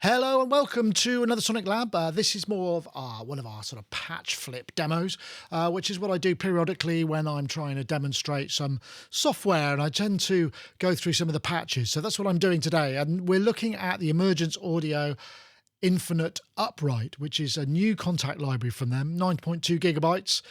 Hello and welcome to another Sonic Lab. This is more of one of our sort of patch flip demos, which is what I do periodically when I'm trying to demonstrate some software, and I tend to go through some of the patches. So that's what I'm doing today, and we're looking at the Emergence Audio Infinite Upright, which is a new Kontakt library from them, 9.2 gigabytes.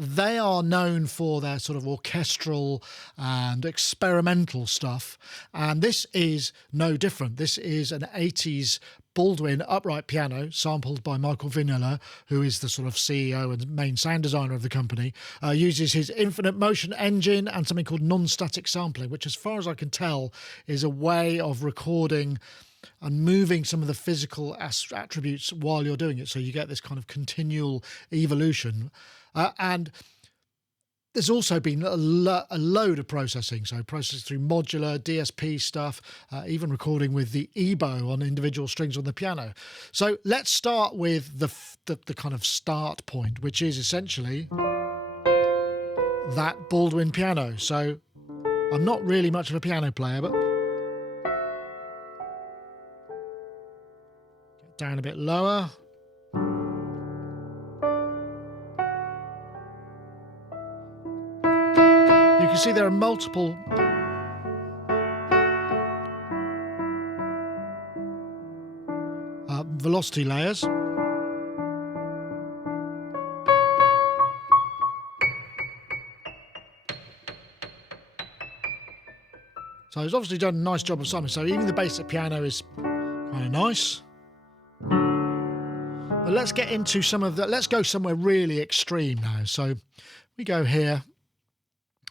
They are known for their sort of orchestral and experimental stuff, and this is no different. This is an 80s Baldwin upright piano sampled by Michael Vignola, who is the sort of CEO and main sound designer of the company. Uses his infinite motion engine and something called non-static sampling, which as far as I can tell is a way of recording and moving some of the physical attributes while you're doing it. So you get this kind of continual evolution. And there's also been a load of processing. So processing through modular, DSP stuff, even recording with the ebow on individual strings on the piano. So let's start with the kind of start point, which is essentially that Baldwin piano. So I'm not really much of a piano player, but down a bit lower. You can see there are multiple velocity layers. So he's obviously done a nice job of something. So even the basic piano is kind of nice. But let's get into some of the, let's go somewhere really extreme now. So we go here,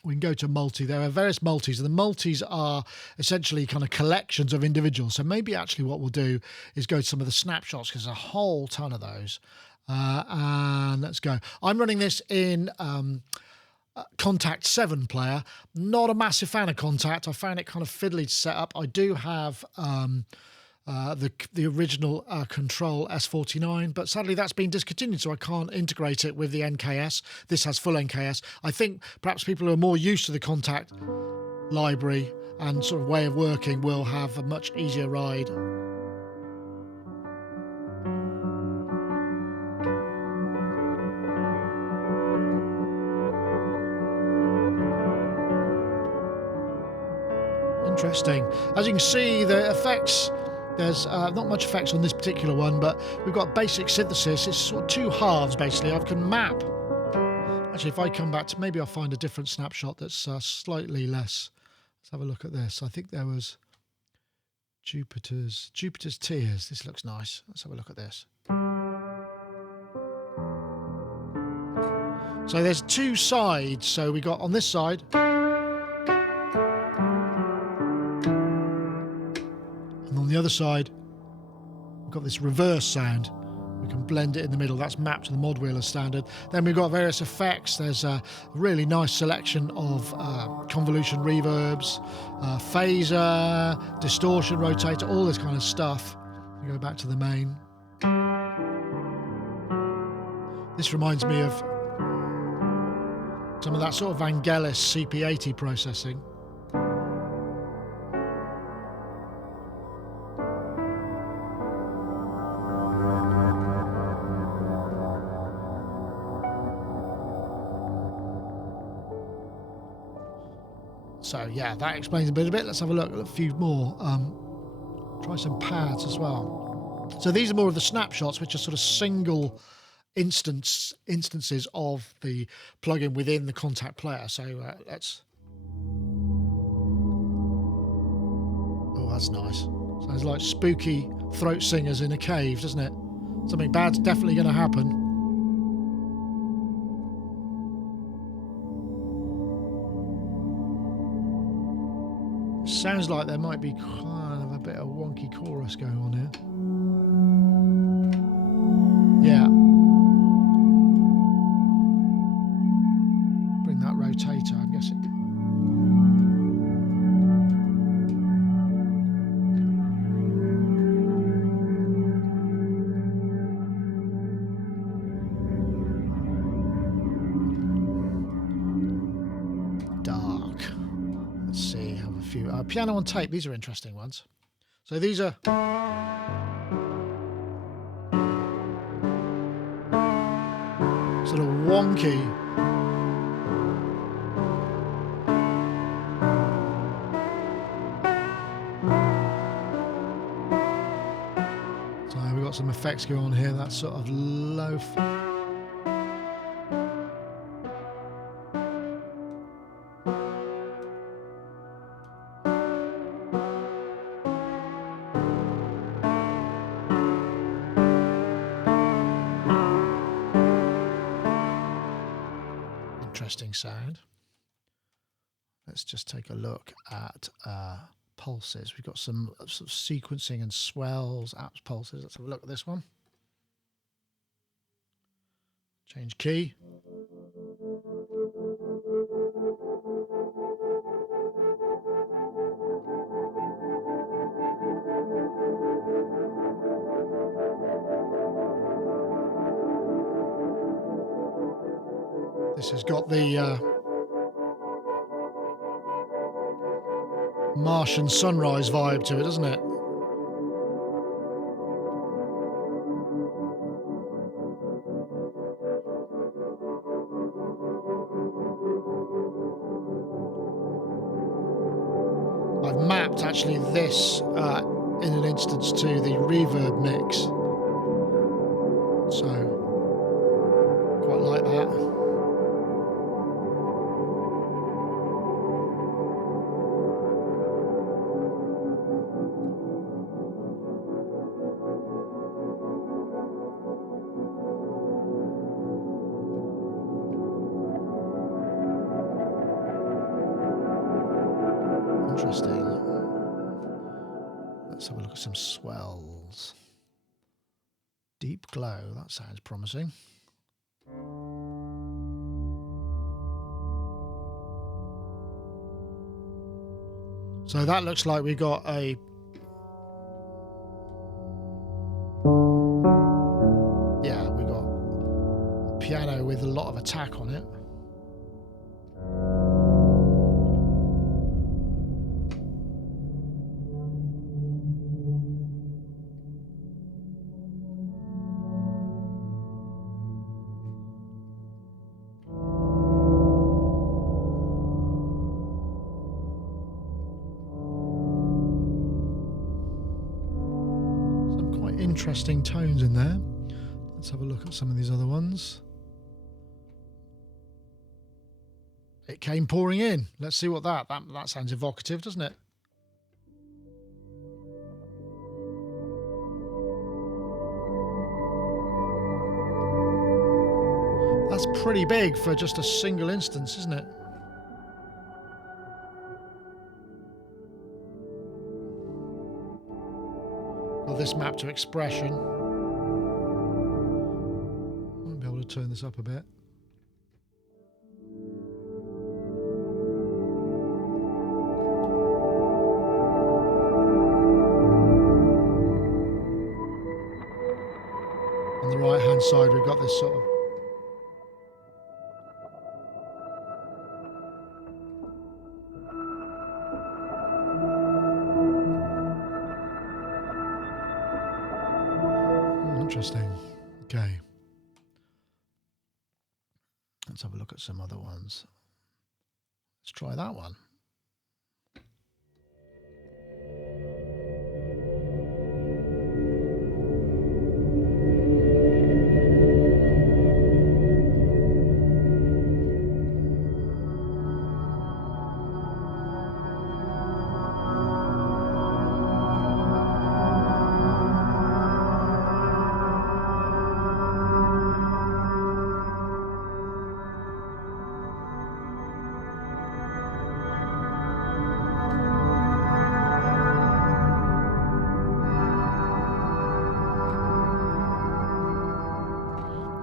we can go to multi. There are various multis, and the multis are essentially kind of collections of individuals. So maybe actually what we'll do is go to some of the snapshots, because there's a whole ton of those. And let's go. I'm running this in Kontakt 7 player. Not a massive fan of Kontakt. I found it kind of fiddly to set up. I do have the original Control S49, but sadly that's been discontinued, so I can't integrate it with the NKS. This has full NKS. I think perhaps people who are more used to the Kontakt library and sort of way of working will have a much easier ride. Interesting. As you can see, the effects, there's not much effects on this particular one, but we've got basic synthesis. It's sort of two halves, basically. I can map. Actually, if I come back to, maybe I'll find a different snapshot that's slightly less. Let's have a look at this. I think there was Jupiter's Tears. This looks nice. Let's have a look at this. So there's two sides. So we got on this side, and on the other side, we've got this reverse sound. We can blend it in the middle. That's mapped to the mod wheel as standard. Then we've got various effects. There's a really nice selection of convolution reverbs, phaser, distortion, rotator, all this kind of stuff. We go back to the main. This reminds me of some of that sort of Vangelis CP80 processing. So yeah, that explains a bit. Let's have a look at a few more. Try some pads as well. So these are more of the snapshots, which are sort of single instances of the plugin within the Kontakt player. So let's. Oh, that's nice. Sounds like spooky throat singers in a cave, doesn't it? Something bad's definitely going to happen. Sounds like there might be kind of a bit of wonky chorus going on here. Yeah. Bring that rotator, I'm guessing. Dark. Let's see, have a few. Piano on tape, these are interesting ones. So these are sort of wonky. So we've got some effects going on here. That's sort of low. Interesting sound. Let's just take a look at pulses. We've got some sort of sequencing and swells, apps, pulses. Let's have a look at this one. Change key. This has got the Martian sunrise vibe to it, doesn't it? I've mapped actually this in an instance to the reverb mix, so quite like that. Interesting. Let's have a look at some swells. Deep glow, that sounds promising. So that looks like we got a we got a piano with a lot of attack on it. Interesting tones in there. Let's have a look at some of these other ones. It came pouring in. Let's see what that sounds evocative, doesn't it? That's pretty big for just a single instance, isn't it? Got this map to expression. Might be able to turn this up a bit. On the right hand side we've got this sort of interesting. Okay. Let's have a look at some other ones. Let's try that one.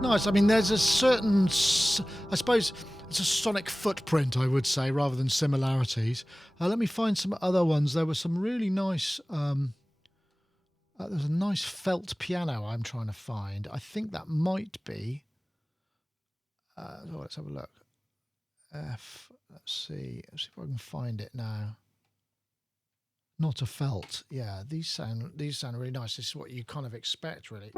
Nice. I mean, there's a certain, I suppose it's a sonic footprint, I would say, rather than similarities. Let me find some other ones. There were some really nice, there's a nice felt piano I'm trying to find. I think that might be, let's have a look. Let's see if I can find it now. Not a felt. Yeah, these sound really nice. This is what you kind of expect, really.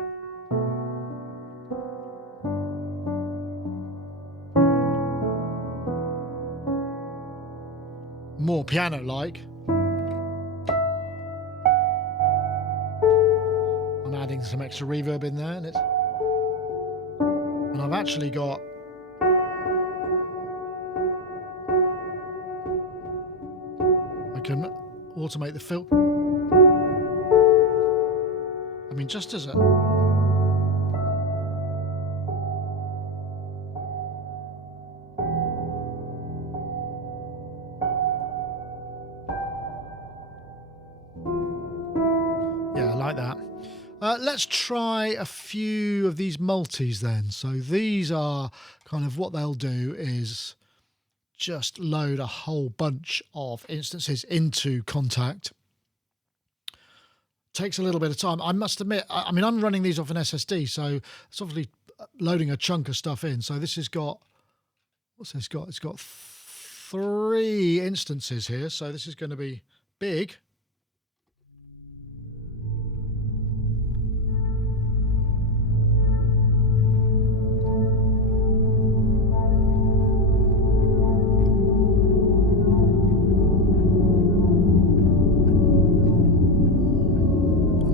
more piano-like. I'm adding some extra reverb in there, and I've actually got I can automate the fill. I mean, just as a yeah, I like that. Let's try a few of these multis then. So these are kind of what they'll do is just load a whole bunch of instances into Kontakt. Takes a little bit of time. I must admit, I mean, I'm running these off an SSD, so it's obviously loading a chunk of stuff in. So this has got, what's this got? It's got 3 instances here. So this is going to be big.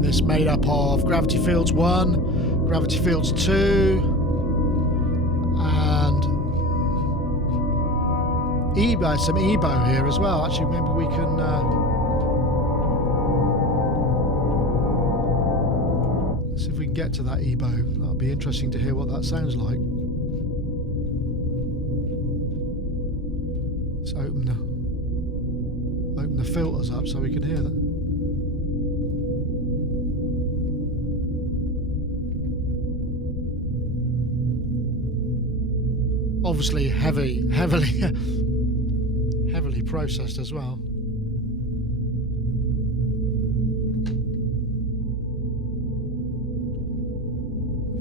This made up of gravity fields 1, gravity fields 2, and eBow, some eBow here as well. Actually, maybe we can let's see if we can get to that eBow. That'll be interesting to hear what that sounds like. Let's open the filters up so we can hear that. Obviously heavily processed as well.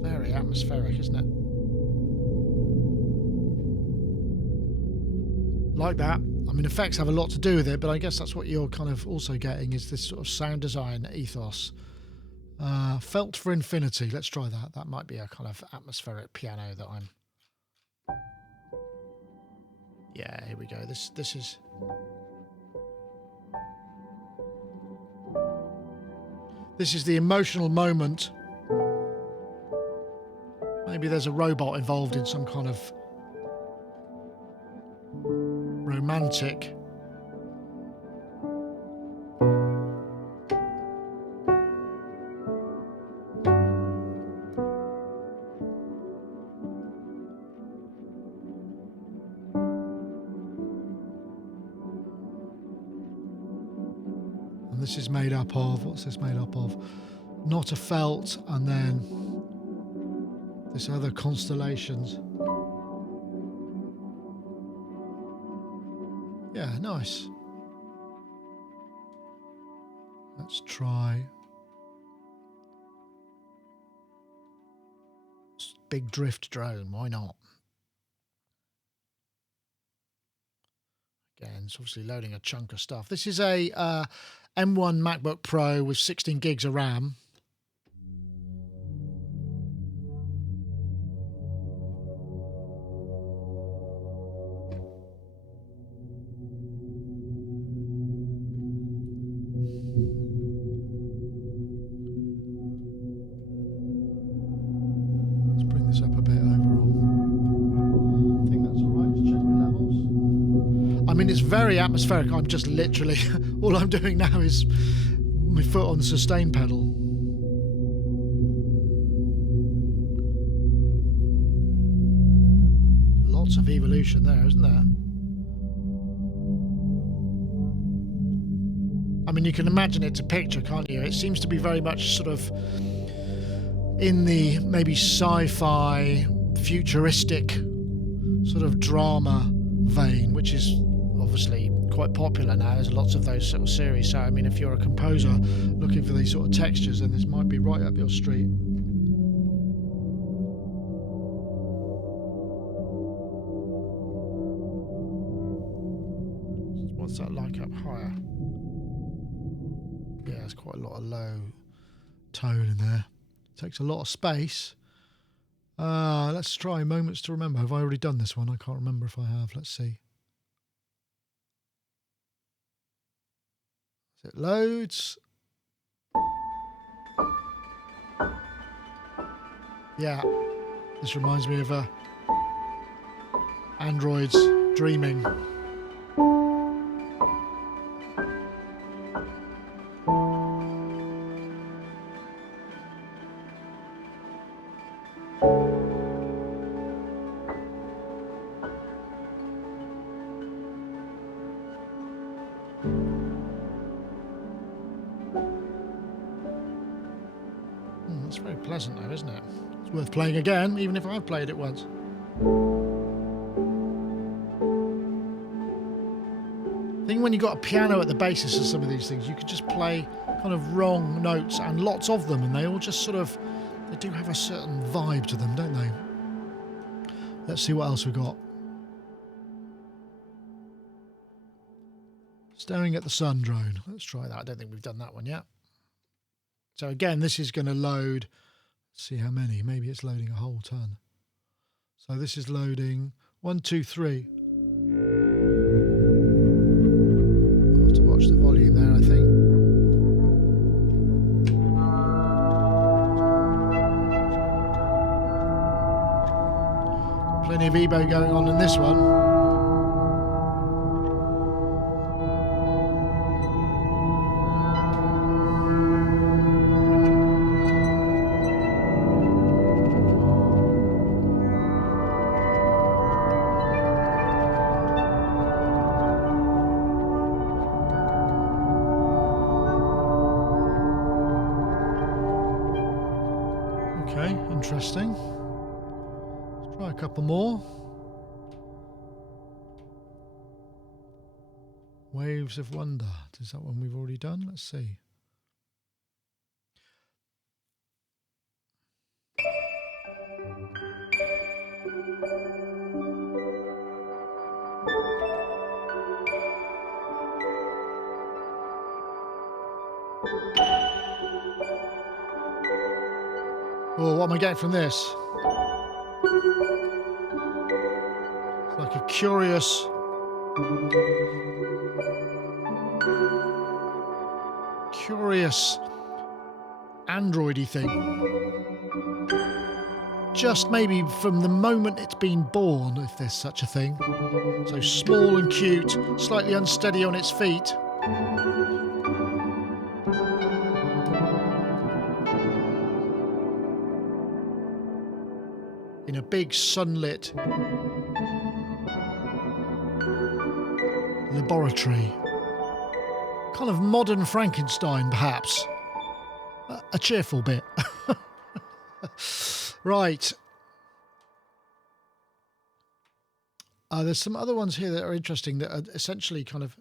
Very atmospheric, isn't it? Like that. I mean, effects have a lot to do with it, but I guess that's what you're kind of also getting is this sort of sound design ethos. Felt for infinity. Let's try that. That might be a kind of atmospheric piano that I'm... Yeah, here we go. This is... This is the emotional moment. Maybe there's a robot involved in some kind of romantic... And this is made up of, what's this made up of? Not a felt, and then this other constellations. Yeah, nice. Let's try big drift drone, why not? Again, it's obviously loading a chunk of stuff. This is a M1 MacBook Pro with 16 gigs of RAM. Let's bring this up a bit overall. I think that's all right. Just check my levels. I mean, it's very atmospheric. I'm just literally, all I'm doing now is my foot on the sustain pedal. Lots of evolution there, isn't there? I mean, you can imagine it to picture, can't you? It seems to be very much sort of in the maybe sci-fi, futuristic sort of drama vein, which is obviously quite popular now. There's lots of those sort of series. So, I mean, if you're a composer looking for these sort of textures, then this might be right up your street. What's that like up higher? Yeah, there's quite a lot of low tone in there. Takes a lot of space. Let's try Moments to Remember. Have I already done this one? I can't remember if I have. Let's see. It loads. Yeah, this reminds me of androids dreaming. It's very pleasant though, isn't it? It's worth playing again, even if I've played it once. I think when you've got a piano at the basis of some of these things, you can just play kind of wrong notes, and lots of them, and they all just sort of, they do have a certain vibe to them, don't they? Let's see what else we got. Staring at the sun drone. Let's try that. I don't think we've done that one yet. So again, this is going to load. Let's see how many. Maybe it's loading a whole ton. So this is loading 1, 2, 3. I'll have to watch the volume there, I think. Plenty of ebow going on in this one. Okay, interesting. Let's try a couple more. Waves of Wonder. Is that one we've already done? Let's see. Oh, what am I getting from this? It's like a curious androidy thing. Just maybe from the moment it's been born, if there's such a thing. So small and cute, slightly unsteady on its feet. In a big sunlit laboratory. Kind of modern Frankenstein, perhaps. A cheerful bit. Right. There's some other ones here that are interesting that are essentially kind of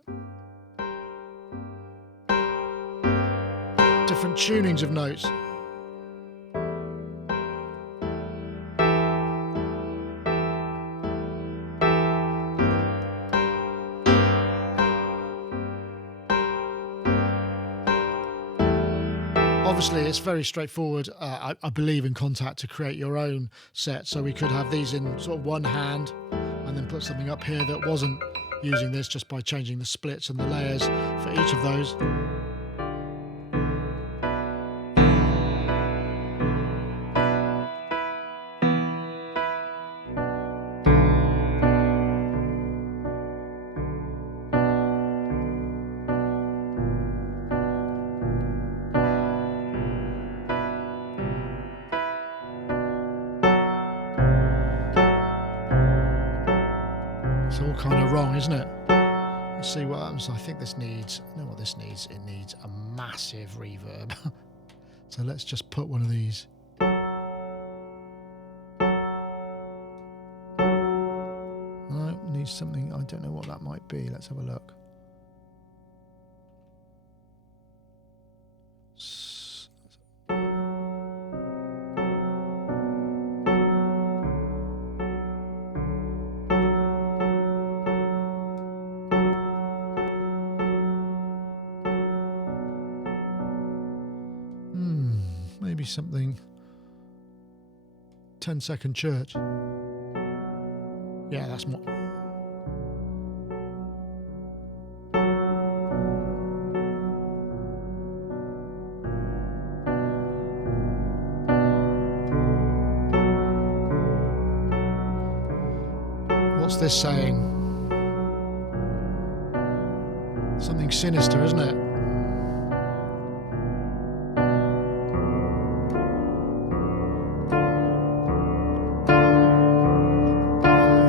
different tunings of notes. Obviously, it's very straightforward, I believe, in Kontakt to create your own set. So we could have these in sort of one hand and then put something up here that wasn't using this, just by changing the splits and the layers for each of those. It's all kind of wrong, isn't it? Let's see what happens. I think this needs, I know what this needs. It needs a massive reverb. So let's just put one of these. No, it needs something. I don't know what that might be. Let's have a look. Maybe something 10-second church. Yeah, that's more. What's this saying? Something sinister, isn't it?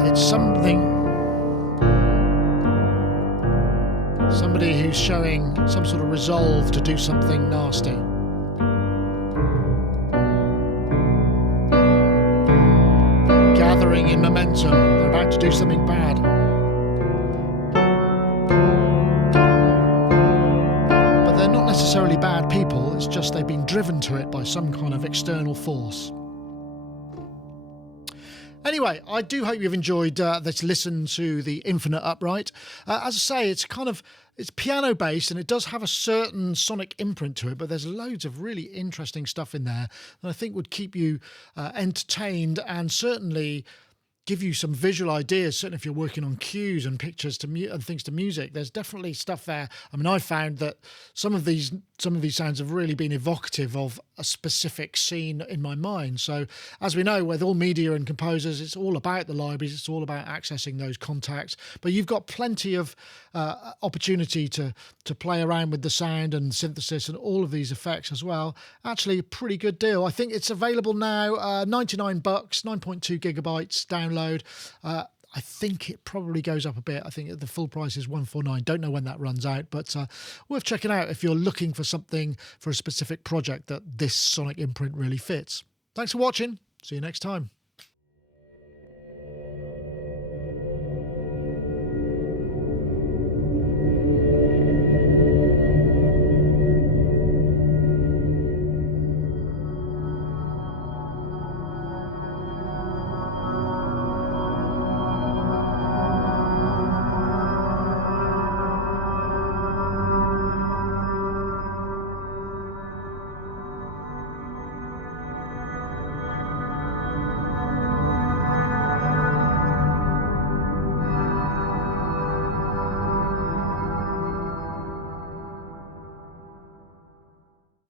It's somebody who's showing some sort of resolve to do something nasty. Gathering in momentum, they're about to do something bad. But they're not necessarily bad people, it's just they've been driven to it by some kind of external force. Anyway, I do hope you've enjoyed this listen to the Infinite Upright. As I say, it's piano based and it does have a certain sonic imprint to it, but there's loads of really interesting stuff in there that I think would keep you entertained and certainly give you some visual ideas, certainly if you're working on cues and pictures and things to music. There's definitely stuff there. I mean, I found that some of these sounds have really been evocative of a specific scene in my mind. So as we know, with all media and composers, it's all about the libraries, it's all about accessing those contacts, but you've got plenty of opportunity to play around with the sound and synthesis and all of these effects as well. Actually a pretty good deal. I think it's available now, $99, 9.2 gigabytes download. I think it probably goes up a bit. I think the full price is $149. Don't know when that runs out, but worth checking out if you're looking for something for a specific project that this sonic imprint really fits. Thanks for watching. See you next time.